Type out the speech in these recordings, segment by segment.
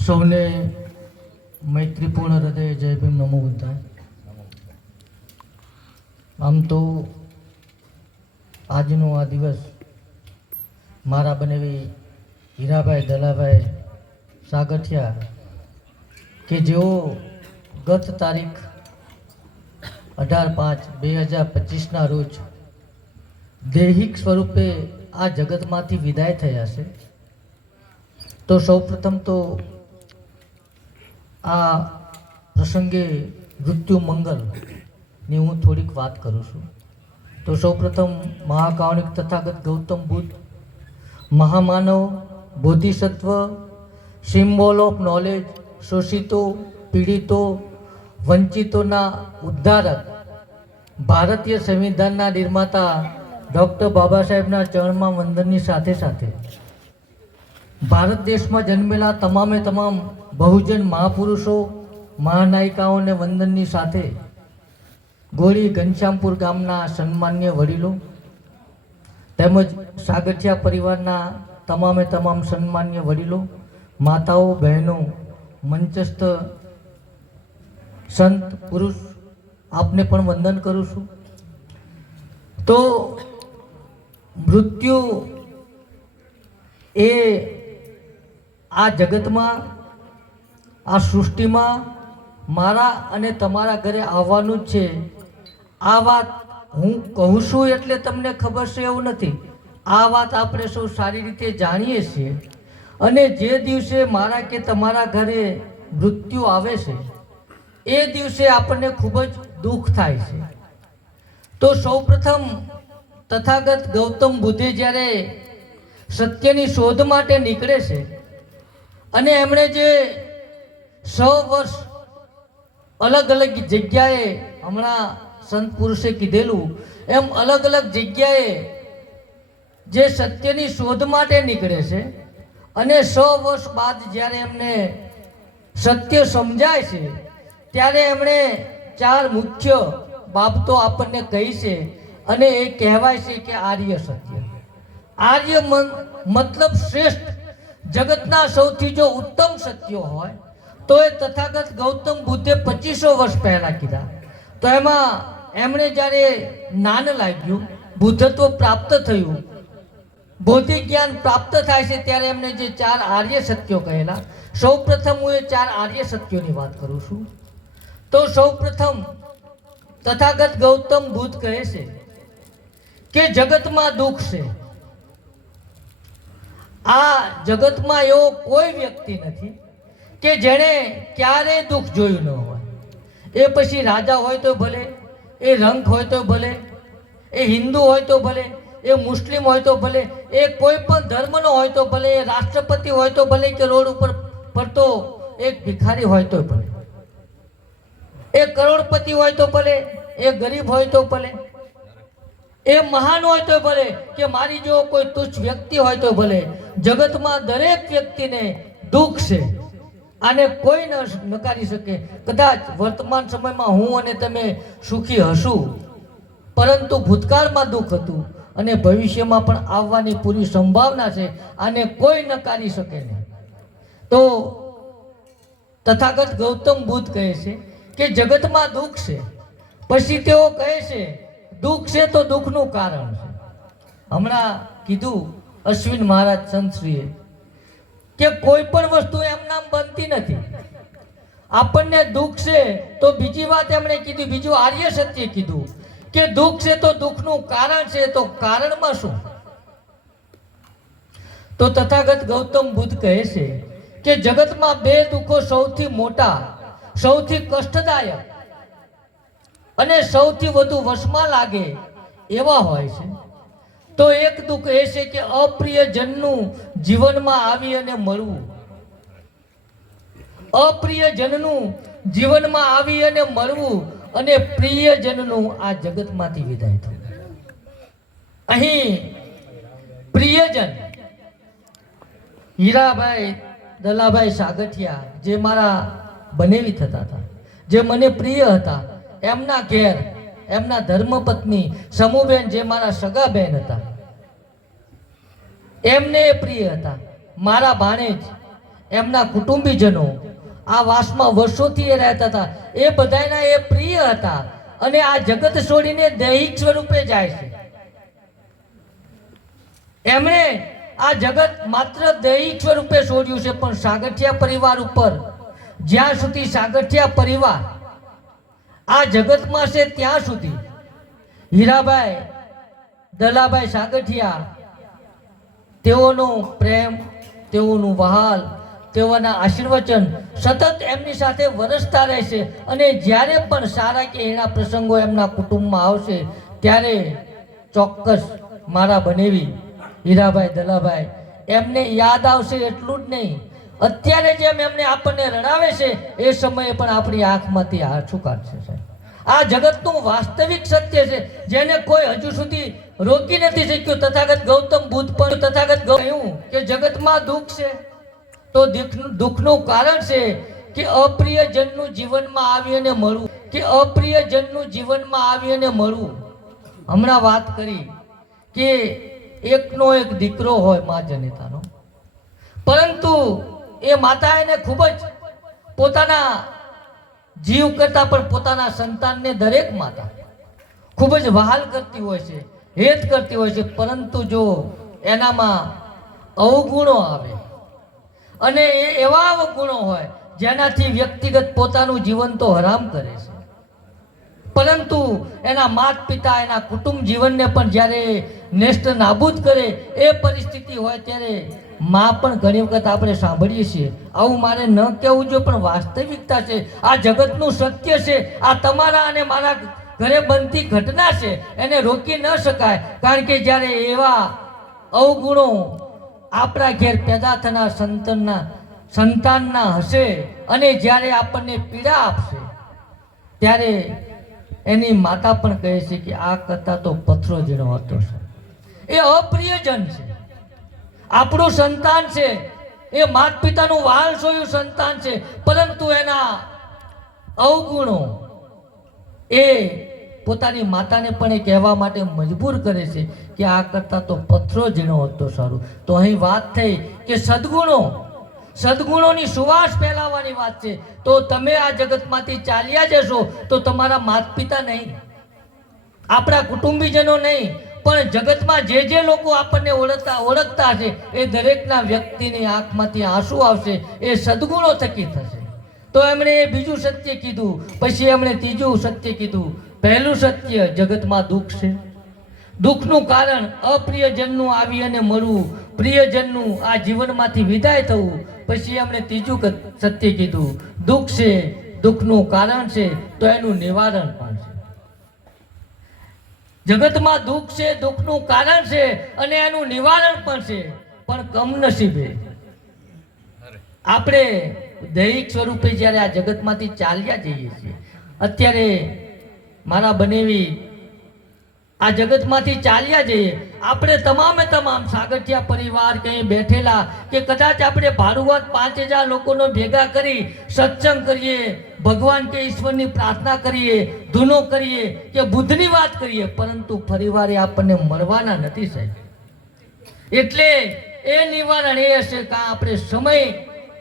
સૌને મૈત્રીપૂર્ણ હૃદય જય ભીમ નમો બુદ્ધાય. આમ તો આજનો આ દિવસ મારા બનેવી હીરાભાઈ દલાભાઈ સાગઠિયા કે જેઓ ગત તારીખ અઢાર પાંચ બે હજાર પચીસના રોજ દૈહિક સ્વરૂપે આ જગતમાંથી વિદાય થયા છે. તો સૌપ્રથમ તો આ પ્રસંગે મૃત્યુ મંગલની હું થોડીક વાત કરું છું. તો સૌપ્રથમ મહાકાવણિક તથાગત ગૌતમ બુદ્ધ, મહામાનવ, બોધિસત્વ, સિમ્બોલ ઓફ નોલેજ, શોષિતો, પીડિતો, વંચિતોના ઉદ્ધારક, ભારતીય સંવિધાનના નિર્માતા ડૉક્ટર બાબા સાહેબના ચરણમાં વંદનની સાથે સાથે ભારત દેશમાં જન્મેલા તમામે તમામ બહુજન મહાપુરુષો, મહાનાયિકાઓને વંદનની સાથે ગોળી ઘનશ્યામપુર ગામના સન્માન્ય વડીલો તેમજ સાગઠિયા પરિવારના તમામે તમામ સન્માન્ય વડીલો, માતાઓ, બહેનો, મંચસ્થ સંત, પુરુષ, આપને પણ વંદન કરું છું. તો મૃત્યુ એ આ જગતમાં આ સૃષ્ટિમાં મારા અને તમારા ઘરે આવવાનું જ છે. આ વાત હું કહું છું એટલે તમને ખબર છે એવું નથી. આ વાત આપણે સૌ સારી રીતે જાણીએ છીએ. અને જે દિવસે મારા કે તમારા ઘરે મૃત્યુ આવે છે, એ દિવસે આપણને ખૂબ જ દુઃખ થાય છે. તો સૌપ્રથમ તથાગત ગૌતમ બુદ્ધે જ્યારે સત્યની શોધ માટે નીકળે છે, અને એમણે જે સો વર્ષ અલગ અલગ જગ્યાએ હમણાં સંત પુરુષે કીધેલું. એમ અલગ અલગ જગ્યાએ જે સત્યની શોધ માટે નીકળે છે અને સો વર્ષ બાદ જ્યારે એમને સત્ય સમજાય છે, ત્યારે એમણે ચાર મુખ્ય બાબતો આપણને કહી છે અને એ કહેવાય છે કે આર્ય સત્ય. આર્ય મતલબ શ્રેષ્ઠ. જગતના સૌથી જો ઉત્તમ સત્યો હોય તો એ તથાગત ગૌતમ બુદ્ધે પચીસો વર્ષ પહેલા કીધા. તો એમાં એમણે જ્યારે જ્ઞાન લાગ્યું, બુદ્ધત્વ પ્રાપ્ત થયું, બૌદ્ધિક જ્ઞાન પ્રાપ્ત થાય છે ત્યારે એમને જે ચાર આર્ય સત્યો કહેલા સૌ પ્રથમ હું એ ચાર આર્ય સત્યોની વાત કરું છું. તો સૌ પ્રથમ તથાગત ગૌતમ બુદ્ધ કહે છે કે જગતમાં દુઃખ છે. આ જગતમાં એવો કોઈ વ્યક્તિ નથી કે જેણે ક્યારેય દુઃખ જોયું ન હોય એ પછી રાજા હોય તો ભલે એ રંગ હોય તો ભલે એ હિન્દુ હોય તો ભલે એ મુસ્લિમ હોય તો ભલે એ કોઈ પણ ધર્મનો હોય તો ભલે એ રાષ્ટ્રપતિ હોય તો ભલે કે રોડ ઉપર ફરતો એક ભિખારી હોય તો ભલે એ કરોડપતિ હોય તો ભલે એ ગરીબ હોય તો ભલે એ મહાન હોય તો ભલે કે મારી જો કોઈ તુચ્છ વ્યક્તિ હોય તો ભલે જગતમાં દરેક વ્યક્તિને દુઃખ છે આને કોઈ ન નકારી શકે. કદાચ વર્તમાન સમયમાં હું અને તમે સુખી હશું. પરંતુ ભૂતકાળમાં દુઃખ હતું અને ભવિષ્યમાં પણ આવવાની પૂરી સંભાવના છે, આને કોઈ નકારી શકે નહીં તો તથાગત ગૌતમ બુદ્ધ કહે છે કે જગતમાં દુઃખ છે. પછી તેઓ કહે છે, દુઃખ છે તો દુઃખનું કારણ છે. હમણાં કીધું અશ્વિન મહારાજ સંતશ્રીએ. કે કોઈ પણ વસ્તુ એમ નામ બનતી નથી. આપણને દુઃખ છે તો બીજી વાત એમણે કીધી, બીજું આર્ય સત્ય કીધું કે દુઃખ છે તો દુઃખનું કારણ છે, તો કારણમાં શું? તો તથાગત ગૌતમ બુદ્ધ કહે છે કે જગતમાં બે દુઃખો સૌથી મોટા, સૌથી કષ્ટદાયક અને સૌથી વધુ વશમાં લાગે એવા હોય છે. તો એક દુઃખ એ છે કે અપ્રિય જનનું જીવનમાં આવી અને મળવું અપ્રિય જનનું જીવનમાં આવી અને મળવું અને પ્રિયજનનું આ જગતમાંથી વિદાય થવું. અહીં પ્રિયજન હીરાભાઈ, દલાભાઈ સાગઠિયા જે મારા બનેવી થતા હતા, જે મને પ્રિય હતા, એમના ઘેર, એમના ધર્મપત્ની સમૂહબેન જે મારા સગા બેન હતા એમને એ પ્રિય હતા. મારા ભાણેજ એમના કુટુંબીજનો આ વાસમાં વર્ષોથી એ રહેતા હતા. એ બધાના એ પ્રિય હતા અને આ જગત છોડીને દૈહિક સ્વરૂપે જાય છે. એમણે આ જગત માત્ર દૈહિક સ્વરૂપે છોડ્યું છે, પણ સાગઠિયા પરિવાર ઉપર, જ્યાં સુધી સાગઠિયા પરિવાર આ જગતમાં છે, ત્યાં સુધી હીરાભાઈ દલાભાઈ સાગઠિયા તેઓનો પ્રેમ, તેઓનું વહાલ, તેઓના આશીર્વચન સતત એમની સાથે વરસતા રહેશે અને જ્યારે પણ સારા કે એના પ્રસંગો એમના કુટુંબમાં આવશે, ત્યારે ચોક્કસ મારા બનેવી, હીરાભાઈ, દલાભાઈ, એમને યાદ આવશે એટલું જ નહીં. અત્યારે જેમ એમને આપણને રડાવે છે, એ સમયે પણ આપણી આંખમાંથી આછું કાઢશે સાહેબ. આ જગતનું વાસ્તવિક સત્ય છે, જેને કોઈ હજુ સુધી રોકી નથી શક્યું. તથાગત ગૌતમ બુદ્ધ પણ તથાગત કહ્યું કે જગતમાં દુઃખ છે. તો દુઃખનું કારણ છે કે અપ્રિય જનનું જીવનમાં આવી અને મળવું. કે અપ્રિય જનનું જીવનમાં આવી અને મળવું. હમણાં વાત કરી કે એકનો એક દીકરો હોય મા જનેતાનો. પરંતુ એ માતા એને ખૂબ જ પોતાના જીવ કરતા પણ પોતાના સંતાનને દરેક માતા ખૂબ જ વહાલ કરતી હોય છે. હેત કરતી હોય છે, પરંતુ જો એનામાં અવગુણો આવે અને એ એવા અવગુણો હોય જેનાથી વ્યક્તિગત પોતાનું જીવન તો હરામ કરે છે. પરંતુ એના માત પિતા એના કુટુંબ જીવનને પણ જ્યારે નેસ્ટ નાબૂદ કરે એ પરિસ્થિતિ હોય ત્યારે માં પણ ઘણી વખત આપણે સાંભળીએ છીએ, આવું મારે ન કહેવું જોઈએ, પણ વાસ્તવિકતા છે. આ જગતનું સત્ય છે. આ તમારા અને મારા ઘરે બનતી ઘટના છે, એને રોકી ન શકાય. કારણ કે જ્યારે એવા અવગુણો આપણા ઘેર પેદા થનાર સંતાનના સંતાનના હશે અને જ્યારે આપણને પીડા આપશે, ત્યારે એની માતા પણ કહે છે કે આ કરતા તો પથરો જેનો હતો છે એ અપ્રિયજન છે. આપણું સંતાન છે. એ માત પિતાનું વાલ સોયું સંતાન છે. પરંતુ એના અવગુણો એ પોતાની માતાને પણ એ કહેવા માટે મજબૂર કરે છે કે આ કરતા તો પથરો ઝીણો હતો સારું. તો અહીં વાત થઈ કે સદગુણો. સદગુણોની સુવાસ ફેલાવવાની વાત છે. તો તમે આ જગતમાંથી ચાલ્યા જશો તો તમારા માતા પિતા નહીં. આપણા કુટુંબીજનો નહીં. પણ જગતમાં જે જે લોકો આપણને ઓળખતા ઓળખતા છે એ દરેકના વ્યક્તિની આંખમાંથી આંસુ આવશે, એ સદગુણો થકી થશે. તો એમણે એ બીજું સત્ય કીધું. પછી એમણે ત્રીજું સત્ય કીધું. પહેલું સત્ય જગતમાં દુઃખ છે. દુઃખનું કારણ અપ્રિયજનનું આવી અને મળવું પ્રિયજનનું આ જીવનમાંથી વિદાય થવું. પછી એમણે ત્રીજું સત્ય કીધું. દુઃખ છે, દુઃખનું કારણ છે, તો એનું નિવારણ પણ છે. જગતમાં દુઃખ છે, દુઃખનું કારણ છે, અને એનું નિવારણ પણ છે. પણ કમનસીબે આપણે દૈહિક સ્વરૂપે જ્યારે આ જગતમાંથી ચાલ્યા જઈએ છીએ, અત્યારે મારા બનેવી, આ જગતમાંથી ચાલ્યા જઈએ. આપણે તમામે તમામ સાગઠિયા પરિવાર કંઈ બેઠેલા કે કદાચ આપણે ભારુવાત પાંચ હજાર લોકોનો ભેગા કરી સત્સંગ કરીએ, ભગવાન કે ઈશ્વરની પ્રાર્થના કરીએ, ધૂનો કરીએ કે બુદ્ધની વાત કરીએ, પરંતુ ફરીવારે આપણને મળવાના નથી સાહેબ. એટલે એ નિવારણ એ હશે કાં આપણે સમય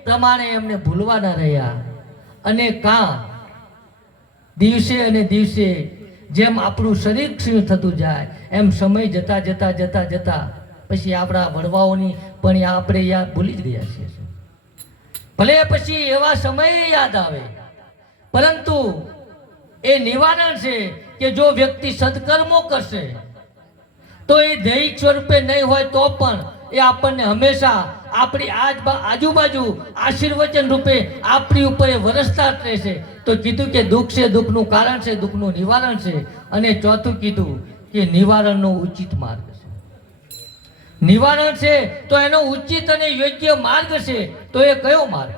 પ્રમાણે એમને ભૂલવાના રહ્યા. અને કાં દિવસે અને દિવસે જેમ આપણું શરીર ક્ષીણ થતું જાય, એમ સમય જતા જતા જતા જતા પછી આપણા વડવાઓની પણ આપણે યાદ ભૂલી જ ગયા છીએ. ભલે પછી એવા સમયે યાદ આવે, પરંતુ એ નિવારણ છે કે જો વ્યક્તિ સત્કર્મો કરશે, તો એ દૈહિક સ્વરૂપે નહીં હોય તો પણ એ આપણને હંમેશા આપણી આજ આજુબાજુ આશીર્વચન રૂપે આપણી ઉપર વરસતા રહેશે. તો કીધું કે દુઃખ છે, દુઃખનું કારણ છે, દુઃખનું નિવારણ છે. અને ચોથું કીધું કે નિવારણનો ઉચિત માર્ગ છે. નિવારણ છે તો એનો ઉચિત અને યોગ્ય માર્ગ છે, તો એ કયો માર્ગ?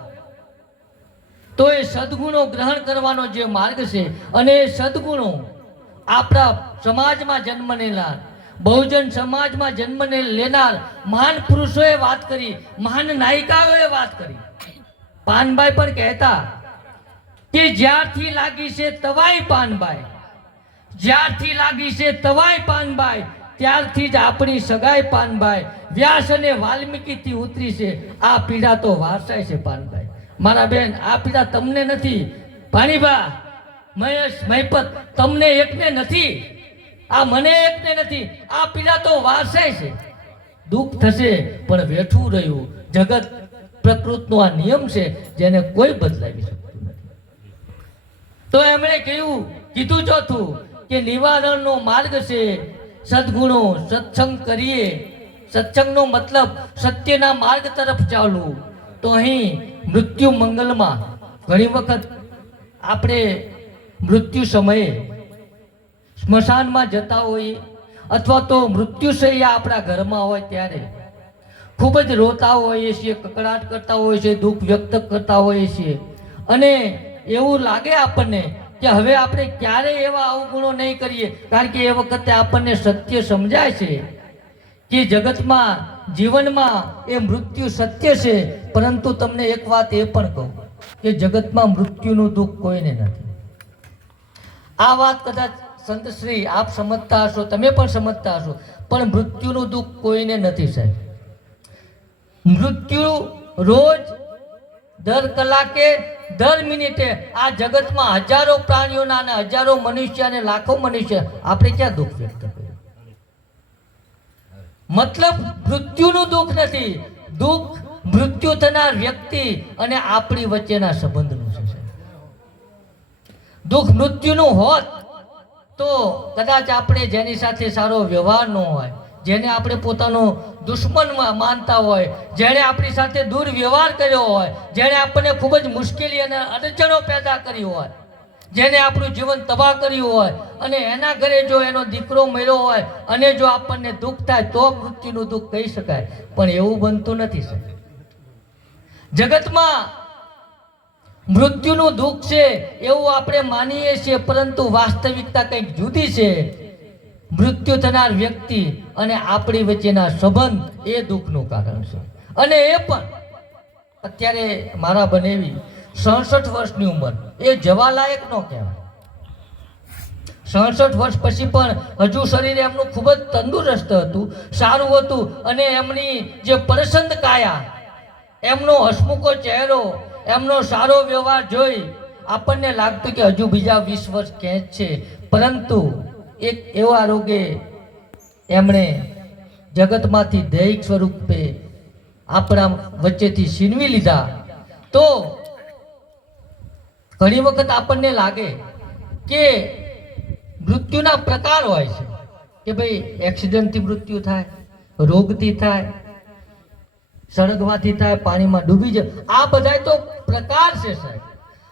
તો એ સદગુણો ગ્રહણ કરવાનો જે માર્ગ છે. અને એ સદગુણો આપણા સમાજમાં જન્મનેલા બહુજન સમાજમાં જન્મને લેનાર મહાન પુરુષોએ વાત કરી, મહાન નાયિકાઓએ વાત કરી. પાનભાઈ પણ કહેતા કે જ્યારથી લાગી છે તવાઈ પાનભાઈ જ્યારથી લાગી છે તવાઈ પાનભાઈ ત્યારથી જ આપણી સગાઈ પાનભાઈ વ્યાસ અને વાલ્મીકીથી ઉતરી છે. આ પીડા તો વારસાઈ છે પાનભાઈ મારા બેન, આ પીડા તમને નથી. ભાણીબા મહેશ, મહિપત, તમને એકને નથી. આ મને એકને નથી, આ પીડા તો વારસાઈ છે. દુઃખ થશે, પણ વેઠવું રહ્યું. જગત પ્રકૃતનો આ નિયમ છે જેને કોઈ બદલાવી શકતું નથી. તો એમણે કહ્યું, કીધું ચોથું, કે નિવારણનો માર્ગ છે, સદગુણો સત્સંગ કરીએ. સત્સંગનો મતલબ સત્યના માર્ગ તરફ ચાલવું. તો અહીં મૃત્યુ મંગલમાં ઘણી વખત આપણે મૃત્યુ સમયે સ્મશાનમાં જતા હોઈએ અથવા તો મૃત્યુશૈયા આપણા ઘરમાં હોય ત્યારે ખૂબ જ રોતા હોઈએ છીએ કકડાટ કરતા હોઈએ છીએ દુઃખ વ્યક્ત કરતા હોઈએ છીએ અને એવું લાગે આપણને કે હવે આપણે ક્યારેય એવા અવગુણો નહીં કરીએ, કારણ કે એ વખતે આપણને સત્ય સમજાય છે કે જગતમાં, જીવનમાં એ મૃત્યુ સત્ય છે. પરંતુ તમને એક વાત એ પણ કહું કે જગતમાં મૃત્યુનું દુઃખ કોઈને નથી. આ વાત કદાચ સંતશ્રી આપ સમજતા હશો, તમે પણ સમજતા હશો. પણ મૃત્યુનું દુઃખ કોઈને નથી, સાહેબ. મૃત્યુ રોજ દર કલાકે, દર મિનિટે આ જગતમાં હજારો પ્રાણીઓના અને હજારો મનુષ્ય અને લાખો મનુષ્ય આપણે ક્યાં દુઃખ વ્યક્ત કર્યું મતલબ મૃત્યુનું દુઃખ નથી. દુઃખ મૃત્યુ થનાર વ્યક્તિ અને આપણી વચ્ચેના સંબંધનું છે. દુઃખ મૃત્યુનું હોત તો કદાચ આપણે જેની સાથે સારો વ્યવહાર ન હોય, જેને આપણે પોતાનો દુશ્મન માનતા હોય, જેણે આપણી સાથે દુર્વ્યવહાર કર્યો હોય, જેણે આપણને ખૂબ જ મુશ્કેલી અને અડચણો પેદા કરી હોય, જેને આપણું જીવન તબાહ કર્યું હોય, અને એના ઘરે જો એનો દીકરો મળ્યો હોય, અને જો આપણને દુઃખ થાય, તો મૃત્યુનું દુઃખ કહી શકાય. પણ એવું બનતું નથી જગતમાં મૃત્યુનું દુઃખ છે એવું આપણે માનીએ છીએ, પરંતુ વાસ્તવિકતા કંઈક જુદી છે. મૃત્યુ થનાર વ્યક્તિ અને આપણી વચ્ચેના સંબંધ એ દુઃખનું કારણ છે. અને એ પણ અત્યારે મારા બનેવી સડસઠ વર્ષની ઉંમર. એ જવાલાયક ન કહેવાય. સડસઠ વર્ષ પછી પણ હજુ શરીર એમનું ખૂબ જ તંદુરસ્ત હતું, સારું હતું અને એમની જે પ્રસન્ન કાયા, એમનો હસમુખો ચહેરો એમનો સારો વ્યવહાર જોઈ આપણને લાગતું કે હજુ બીજા વીસ વર્ષ ખેંચ છે. પરંતુ એક એવા રોગે એમણે જગતમાંથી દૈહિક સ્વરૂપે આપણા વચ્ચેથી છીનવી લીધા. તો ઘણી વખત આપણને લાગે કે મૃત્યુના પ્રકાર હોય છે. કે ભાઈ, એક્સિડન્ટથી મૃત્યુ થાય, રોગથી થાય સળગવાથી થાય, પાણીમાં ડૂબી જાય. આ બધા તો પ્રકાર છે સાહેબ.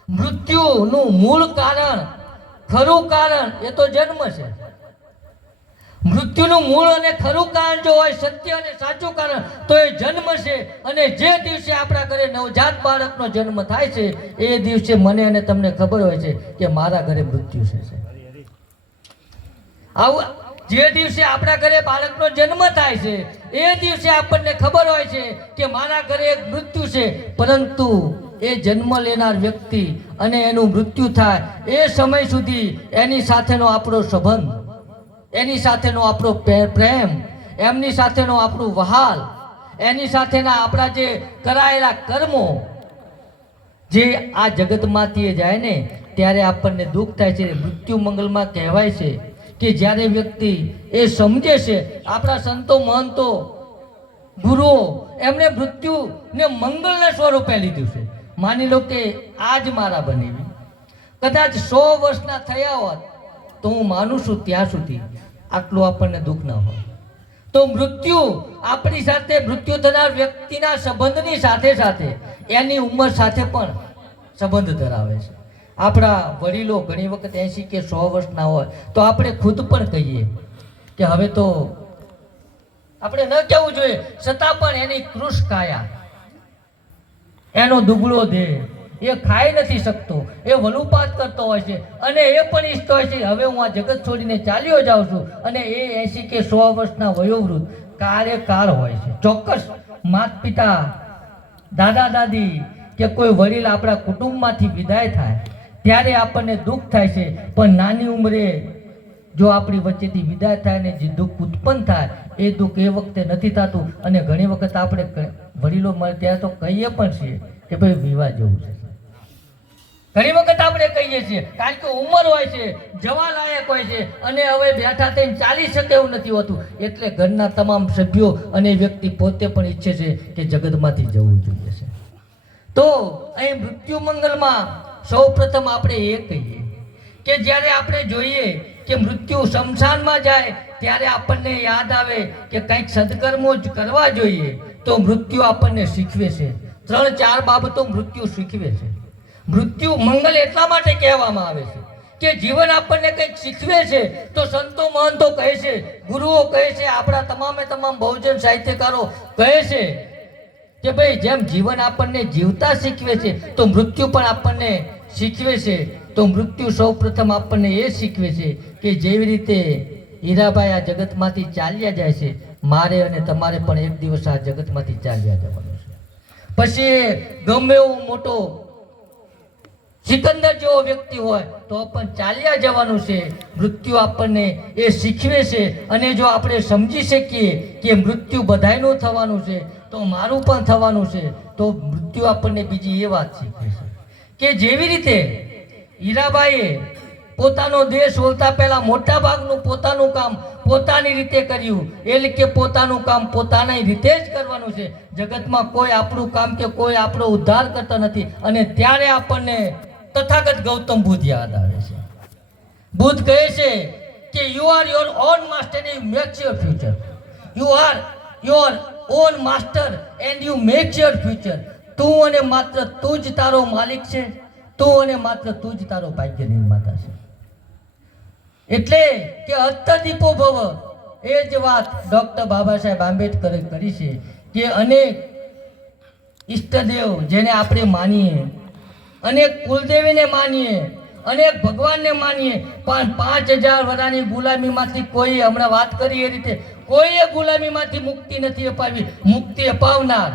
મૃત્યુનું મૂળ કારણ, ખરું કારણ એ તો જન્મ છે. મૃત્યુનું મૂળ અને ખરું કારણ જો હોય, સત્ય અને સાચું કારણ, તો એ જન્મ છે. અને જે દિવસે આપણા ઘરે નવજાત બાળકનો જન્મ થાય છે, એ દિવસે મને અને તમને ખબર હોય છે કે મારા ઘરે મૃત્યુ છે. આવું જે દિવસે આપણા ઘરે બાળકનો જન્મ થાય છે, એ દિવસે આપણને ખબર હોય છે કે મારા ઘરે એક મૃત્યુ છે. પરંતુ એ જન્મ લેનાર વ્યક્તિ અને એનું મૃત્યુ થાય, એ સમય સુધી એની સાથેનો આપણો સંબંધ, એની સાથેનો આપણો પ્રેમ, એમની સાથેનો આપણું વહાલ, એની સાથેના આપણા જે કરાયેલા કર્મો, જે આ જગતમાંથી જાય ને, ત્યારે આપણને દુઃખ થાય છે. મૃત્યુ મંગલમાં કહેવાય છે કે જ્યારે વ્યક્તિ એ સમજે છે, આપણા સંતો, મહંતો, ગુરુઓ, એમણે મૃત્યુને મંગળના સ્વરૂપે લીધું છે. માની લો કે આજ મારા બનેવી. કદાચ સો વર્ષના થયા હોત, તો હું માનું છું ત્યાં સુધી આટલું આપણને દુઃખ ન હોય. તો મૃત્યુ આપણી સાથે, મૃત્યુ થનાર વ્યક્તિના સંબંધની સાથે સાથે એની ઉંમર સાથે પણ સંબંધ ધરાવે છે. આપણા વડીલો ઘણી વખત એસી કે સો વર્ષના હોય, તો આપણે ખુદ પણ કહીએ કે હવે તો આપણે ન કહેવું જોઈએ, છતાં પણ એની કૃષ કાયા એનો દુબળો દેહ, એ ખાઈ નથી શકતો, એ વલુપાત કરતો હોય છે, અને એ પણ ઈચ્છતો હોય છે હવે હું આ જગત છોડીને ચાલ્યો જાઉં છું, અને એ એસી કે સો વર્ષના વયોવૃદ્ધ કાર્યકાળ હોય છે. ચોક્કસ માત પિતા દાદા દાદી કે કોઈ વડીલ આપણા કુટુંબમાંથી વિદાય થાય ત્યારે આપણને દુઃખ થાય છે. પણ નાની ઉંમરે જો આપણી વચ્ચેથી વિદાય થાય ને જે દુઃખ ઉત્પન્ન થાય, એ દુઃખ એ વખતે નથી થતું. અને ઘણી વખત આપણે વડીલો મળે ત્યારે તો કહીએ પણ છીએ કે ભાઈ વિવાહ જવું છે. ઘણી વખત આપણે કહીએ છીએ, કારણ કે ઉંમર હોય છે જવા લાયક હોય છે, અને હવે બેઠા થઈને ચાલી શકે એવું નથી હોતું. એટલે ઘરના તમામ સભ્યો અને વ્યક્તિ પોતે પણ ઈચ્છે છે કે જગતમાંથી જવું જોઈએ છે. તો અહીં મૃત્યુ મંગલમાં સૌ પ્રથમ આપણે એ કહીએ કે જ્યારે આપણે જોઈએ કે મૃત્યુ શમશાનમાં જાય, ત્યારે આપણને યાદ આવે કે કંઈક સદકર્મો જ કરવા જોઈએ તો મૃત્યુ આપણને શીખવે છે. ત્રણ ચાર બાબતો મૃત્યુ શીખવે છે. મૃત્યુ મંગલ એટલા માટે કહેવામાં આવે છે કે જીવન આપણને કંઈક શીખવે છે તો સંતો મહંતો કહે છે, ગુરુઓ કહે છે, આપણા તમામે તમામ બહુજન સાહિત્યકારો કહે છે કે ભાઈ જેમ જીવન આપણને જીવતા શીખવે છે, તો મૃત્યુ પણ આપણને શીખવે છે. તો મૃત્યુ સૌ પ્રથમ આપણને એ શીખવે છે કે જેવી રીતે હીરાભાઈ આ જગતમાંથી ચાલ્યા જાય છે, મારે અને તમારે પણ એક દિવસ આ જગતમાંથી ચાલ્યા જવાનું છે. પછી ગમે એવો મોટો સિકંદર જેવો વ્યક્તિ હોય, તો પણ ચાલ્યા જવાનું છે. મૃત્યુ આપણને એ શીખવે છે અને જો આપણે સમજી શકીએ કે મૃત્યુ બધાયનું થવાનું છે, તો મારું પણ થવાનું છે, તો મૃત્યુ આપણને બીજી એ વાત શીખવે છે. કે જેવી રીતે હીરાબાઈએ પોતાનો દેશ ઓલતા પહેલાં મોટા ભાગનું પોતાનું કામ પોતાની રીતે કર્યું, એટલે કે પોતાનું કામ પોતાની રીતે જ કરવાનું છે. જગતમાં કોઈ આપણું કામ કે કોઈ આપણો ઉદ્ધાર કરતા નથી. અને ત્યારે આપણને તથાગત ગૌતમ બુદ્ધ યાદ આવે છે. બુદ્ધ કહે છે કે you are your own master you make your future you are your own master and you make your future તું અને માત્ર તું જ તારો માલિક છે. તું અને માત્ર તું જ તારો ભાગ્ય નિર્માતા છે. એટલે કે અત્તદીપો ભવ એ જ વાત ડૉક્ટર બાબા સાહેબ આંબેડકરે કરી છે કે અનેક ઈષ્ટદેવ જેને આપણે માનીએ અનેક કુલદેવીને માનીએ, અને ભગવાનને માનીએ, પણ પાંચ હજાર વર્ષની ગુલામીમાંથી કોઈ હમણાં વાત કરી એ રીતે, કોઈએ ગુલામીમાંથી મુક્તિ નથી અપાવી. મુક્તિ અપાવનાર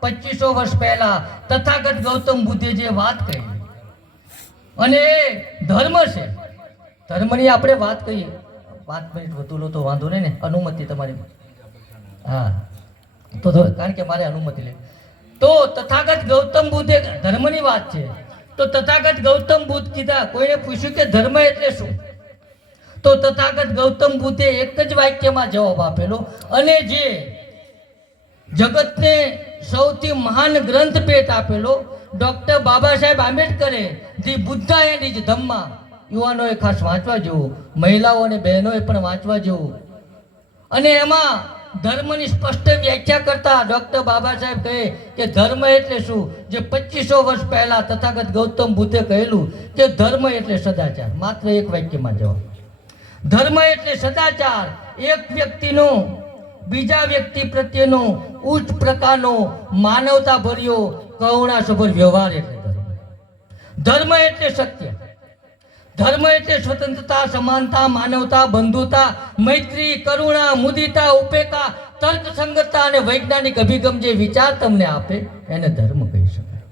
પચીસો વર્ષ પહેલા તથાગત ગૌતમ બુદ્ધે જે વાત કરી. અને ધર્મ છે. ધર્મની આપણે વાત કરીએ. પાંચ મિનિટ વધુ લો તો વાંધો નહીં ને, અનુમતિ તમારી. હા. તો કારણ કે મારે અનુમતિ લે તો તથાગત ગૌતમ બુદ્ધે ધર્મની વાત છે. તો તથાગત ગૌતમ બુદ્ધ કીધા, કોઈને પૂછ્યું કે ધર્મ એટલે શું? તો તથાગત ગૌતમ બુદ્ધે એક જ વાક્યમાં જવાબ આપેલો, અને જે જગતને સૌથી મહાન ગ્રંથ ભેટ આપેલો, doctor Baba Saheb આંબેડકરે the Buddha and his Dhamma. યુવાનોએ ખાસ વાંચવા જેવું, મહિલાઓ અને બહેનોએ પણ વાંચવા જેવું. અને એમાં ધર્મની સ્પષ્ટ વ્યાખ્યા કરતા ડોક્ટર બાબા સાહેબ કહે કે ધર્મ એટલે શું? જે પચીસો વર્ષ પહેલા તથાગત ગૌતમ બુદ્ધે કહેલું કે ધર્મ એટલે સદાચાર. માત્ર એક વાક્યમાં જવાબ. ધર્મ એટલે સદાચાર. એક વ્યક્તિનો, બીજા વ્યક્તિ પ્રત્યેનો, ઉચ્ચ પ્રકારનો માનવતા ભર્યો કરુણાસભર વ્યવહાર એટલે ધર્મ. ધર્મ એટલે સત્ય. ધર્મ એટલે સ્વતંત્રતા, સમાનતા, માનવતા, બંધુતા, મૈત્રી, કરુણા, મુદિતા, ઉપેકા તર્ક સંગતતા અને વૈજ્ઞાનિક અભિગમ જે વિચાર તમને આપે, એને ધર્મ કહી શકાય.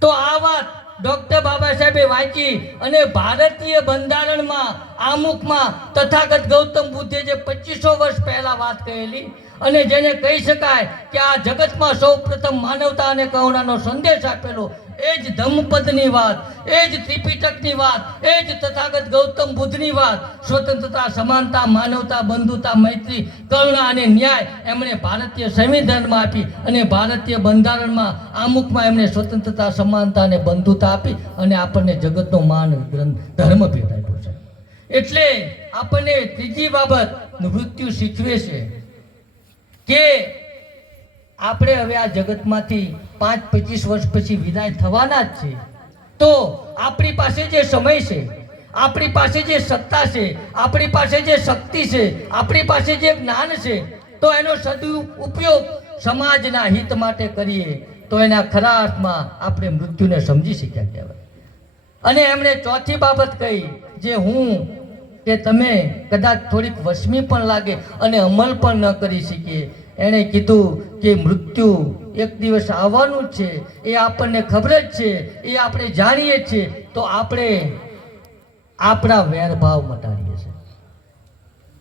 તો આ વાત ડોક્ટર બાબા સાહેબે વાંચી અને ભારતીય બંધારણમાં, આમુખમાં, તથાગત ગૌતમ બુદ્ધે જે પચીસો વર્ષ પહેલા વાત કહેલી અને જેને કહી શકાય કે આ જગતમાં સૌ પ્રથમ માનવતા અને કરુણાનો સંદેશ આપેલો એ જ ધમ્મપદની વાત, એ જ ત્રિપિટકની વાત, એ જ તથાગત ગૌતમ બુદ્ધની વાત. સ્વતંત્રતા, સમાનતા, માનવતા, બંધુતા, મૈત્રી, કરુણા અને ન્યાય એમણે ભારતીય સંવિધાનમાં આપી અને ભારતીય બંધારણમાં આમુખમાં એમણે સ્વતંત્રતા, સમાનતા અને બંધુતા આપી અને આપણને જગતનો માન ધર્મ ભેટ આપ્યો છે. એટલે આપણને ત્રીજી બાબત મૃત્યુ શીખવે છે કે આપણે હવે આ જગતમાંથી પાંચ પચીસ વર્ષ પછી વિદાય થવાના જ છે. તો આપણી પાસે જે સમય છે, આપણી પાસે જે સત્તા છે, આપણી પાસે જે શક્તિ છે, આપણી પાસે જે જ્ઞાન છે, તો એનો સદુપયોગ સમાજના હિત માટે કરીએ, તો એના ખરા અર્થમાં આપણે મૃત્યુને સમજી શક્યા કહેવાય. અને એમણે ચોથી બાબત કહી, જે હું, કે તમે કદાચ થોડીક વસમી પણ લાગે અને અમલ પણ ન કરી શકીએ, એણે કીધું કે મૃત્યુ એક દિવસ આવવાનું છે, એ આપણને ખબર જ છે, એ આપણે જાણીએ છીએ તો આપણે આપણા વેરભાવ મટાડીએ છીએ.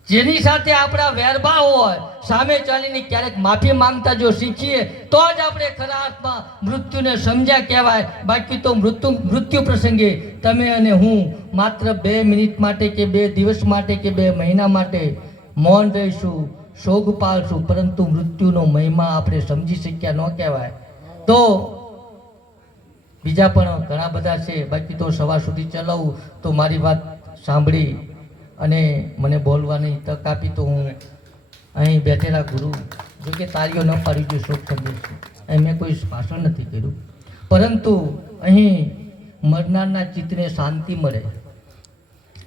જેની સાથે આપણા વેરભાવ હોય, સામે ચાલીને ક્યારેક માફી માંગતા જો શીખીએ, તો જ આપણે ખરા અર્થમાં મૃત્યુને સમજ્યા કહેવાય. બાકી તો મૃત્યુ મૃત્યુ પ્રસંગે તમે અને હું માત્ર બે મિનિટ માટે કે બે દિવસ માટે કે બે મહિના માટે મૌન રહીશું. શોક પાળશું પરંતુ મૃત્યુનો મહિમા આપણે સમજી શક્યા ન કહેવાય. તો બીજા પણ ઘણા બધા છે, બાકી તો સવાર સુધી ચલાવું, તો મારી વાત સાંભળી અને મને બોલવાની તક આપી, તો હું અહીં બેઠેલા ગુરુ જોકે તારીઓ ન પાડી ગયો શોક સંદેશ અહીં મેં કોઈ ભાષણ નથી કર્યું. પરંતુ અહીં મરનારના ચિત્તને શાંતિ મળે.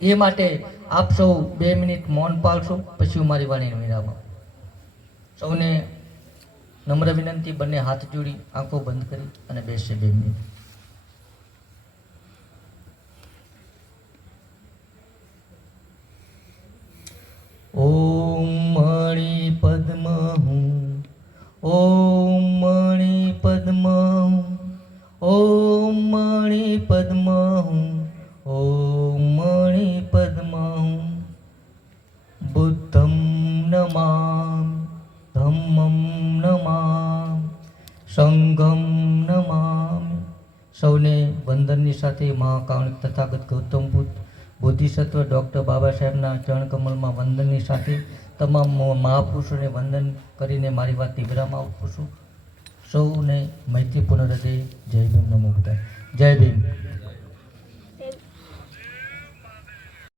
એ માટે આપ સૌ બે મિનિટ મૌન પાળશો, પછી હું મારી વાણીને વિરામ. સૌને નમ્ર વિનંતી, બંને હાથ જોડી, આંખો બંધ કરી અને બેસશે બે મિનિટ. ઓમ મણી પદ્મ હું બોધિસત્વ ડૉક્ટર બાબા સાહેબના ચરણકમલમાં વંદનની સાથે તમામ મહાપુરુષોને વંદન કરીને મારી વાતથી વિરામ આપું છું. સૌને મૈત્રીપૂર્ણ હૃદય. જય ભીમ નમો બુદ્ધાય. જય ભીમ.